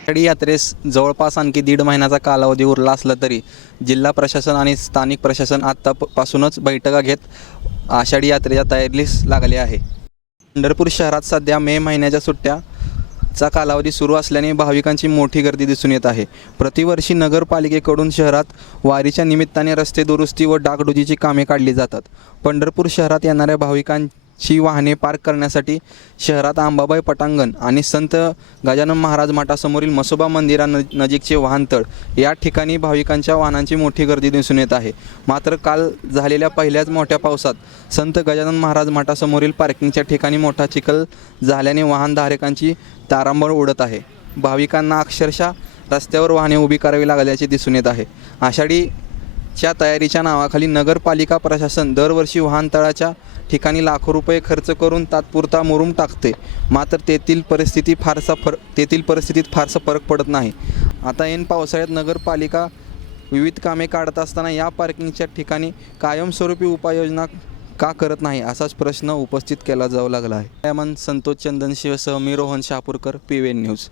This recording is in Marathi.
आषाढी यात्रेस जवळपास आणखी दीड महिन्याचा कालावधी उरला असला तरी जिल्हा प्रशासन आणि स्थानिक प्रशासन आत्तापासूनच बैठका घेत आषाढी यात्रेच्या तयारीस लागले आहे. पंढरपूर शहरात सध्या मे महिन्याच्या सुट्ट्याचा कालावधी सुरू असल्याने भाविकांची मोठी गर्दी दिसून येत आहे. प्रतिवर्षी नगरपालिकेकडून शहरात वारीच्या निमित्ताने रस्ते दुरुस्ती व डागडुजीची कामे काढली जातात. पंढरपूर शहरात येणाऱ्या ची वाहने पार्क करण्यासाठी शहरात आंबाबाई पटांगण आणि संत गजानन महाराज मठासमोरील मसोबा मंदिरा नजीकचे वाहनतळ या ठिकाणी भाविकांच्या वाहनांची मोठी गर्दी दिसून येत आहे. मात्र काल झालेल्या पहिल्याच मोठ्या पावसात संत गजानन महाराज मठासमोरील पार्किंगच्या ठिकाणी मोठा चिखल झाल्याने वाहनधारकांची तारांबळ उडत आहे. भाविकांना अक्षरशः रस्त्यावर वाहने उभी करावी लागल्याचे दिसून येत आहे. आषाढी च्या तयारीच्या नावाखाली नगरपालिका प्रशासन दरवर्षी वाहनतळाच्या ठिकाणी लाखो रुपये खर्च करून तात्पुरता मुरुम टाकते. मात्र तेथील परिस्थिती फारसा फर तेथील परिस्थितीत फारसा फरक पडत नाही. आता ऐन पावसाळ्यात नगरपालिका विविध कामे काढत असताना या पार्किंगच्या ठिकाणी कायमस्वरूपी उपाययोजना का करत नाही असाच प्रश्न उपस्थित केला जाऊ लागला आहे. त्यामन संतोष चंदन शिवसह मी रोहन शहापूरकर पी न्यूज.